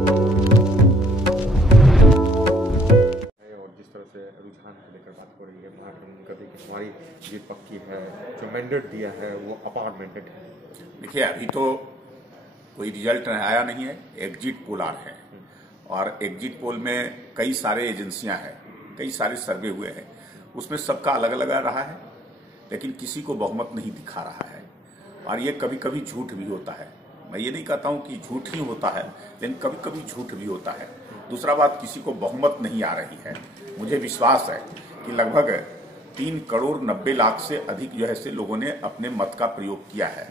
और जिस तरह से रुझान को लेकर बात हो रही है, महागठबंधन का देखिए हमारी जीत पक्की है, जो मैंडेट दिया है वो अपार मैंडेट है। देखिए, अभी तो कोई रिजल्ट आया नहीं है, एग्जिट पोल आ रहे हैं और एग्जिट पोल में कई सारे एजेंसियां हैं, कई सारे सर्वे हुए हैं, उसमें सबका अलग अलग आ रहा है, लेकिन किसी को बहुमत नहीं दिखा रहा है और ये कभी कभी झूठ भी होता है। मैं ये नहीं कहता हूं कि झूठ ही होता है, लेकिन कभी कभी झूठ भी होता है। दूसरा बात, किसी को बहुमत नहीं आ रही है। मुझे विश्वास है कि लगभग 3,90,00,000 से अधिक जो है से लोगों ने अपने मत का प्रयोग किया है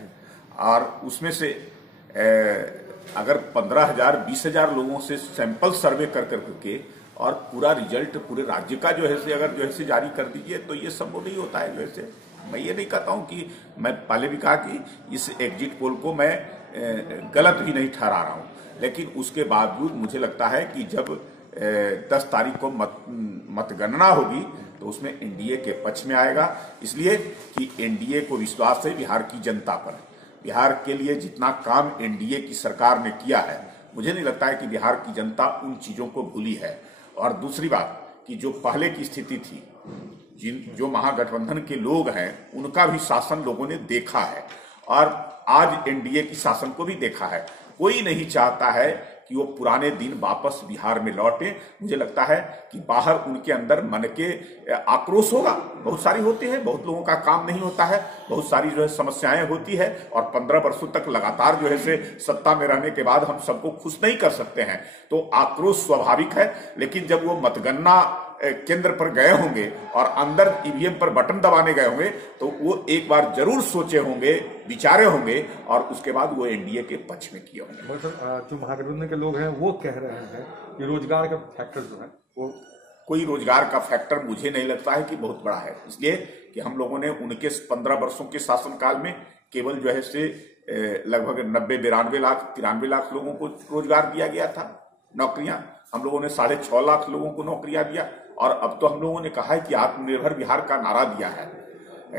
और उसमें से अगर 15,000 20,000 लोगों से सैंपल सर्वे कर करके और पूरा रिजल्ट पूरे राज्य का जो है से अगर जो है से जारी कर दीजिए तो ये संभव नहीं होता है। जो है से मैं ये नहीं कहता हूं कि मैं पहले भी कहा कि इस एग्जिट पोल को मैं गलत भी नहीं ठहरा रहा हूं, लेकिन उसके बावजूद मुझे लगता है कि जब 10 तारीख को मतगणना होगी तो उसमें एनडीए के पक्ष में आएगा, इसलिए कि एनडीए को विश्वास है बिहार की जनता पर। बिहार के लिए जितना काम एनडीए की सरकार ने किया है, मुझे नहीं लगता है कि बिहार की जनता उन चीजों को भूली है। और दूसरी बात कि जो पहले की स्थिति थी, जो महागठबंधन के लोग हैं उनका भी शासन लोगों ने देखा है और आज एनडीए की शासन को भी देखा है। कोई नहीं चाहता है कि वो पुराने दिन वापस बिहार में लौटे। मुझे लगता है कि बाहर उनके अंदर मन के आक्रोश होगा, बहुत सारी होती है, बहुत लोगों का काम नहीं होता है, बहुत सारी जो है समस्याएं होती है और 15 वर्षों तक लगातार जो है से सत्ता में रहने के बाद हम सबको खुश नहीं कर सकते हैं, तो आक्रोश स्वाभाविक है। लेकिन जब वो मतगणना केंद्र पर गए होंगे और अंदर ईवीएम पर बटन दबाने गए होंगे तो वो एक बार जरूर सोचे होंगे, विचारे होंगे और उसके बाद वो एनडीए के पक्ष में किए होंगे। जो महागठबंधन के लोग हैं वो कह रहे हैं कि रोजगार का फैक्टर जो है वो कोई रोजगार का फैक्टर मुझे नहीं लगता है कि बहुत बड़ा है, इसलिए कि हम लोगों ने उनके 15 वर्षों के शासनकाल में केवल जो है से लगभग 90-92 लाख 93 लाख लोगों को रोजगार दिया गया था, नौकरियां। हम लोगों ने 6.5 लाख लोगों को नौकरियां दिया और अब तो हम लोगों ने कहा है कि आत्मनिर्भर बिहार का नारा दिया है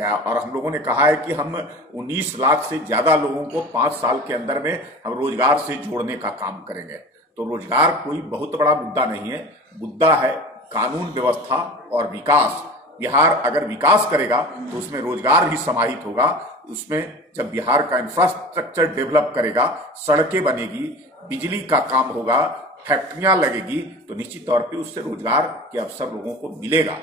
और हम लोगों ने कहा है कि हम 19 लाख से ज्यादा लोगों को 5 साल के अंदर में हम रोजगार से जोड़ने का काम करेंगे। तो रोजगार कोई बहुत बड़ा मुद्दा नहीं है, मुद्दा है कानून व्यवस्था और विकास। बिहार अगर विकास करेगा तो उसमें रोजगार भी समाहित होगा, उसमें जब बिहार का इंफ्रास्ट्रक्चर डेवलप करेगा, सड़कें बनेगी, बिजली का काम होगा, फैक्ट्रियां लगेगी, तो निश्चित तौर पे उससे रोजगार के अवसर लोगों को मिलेगा।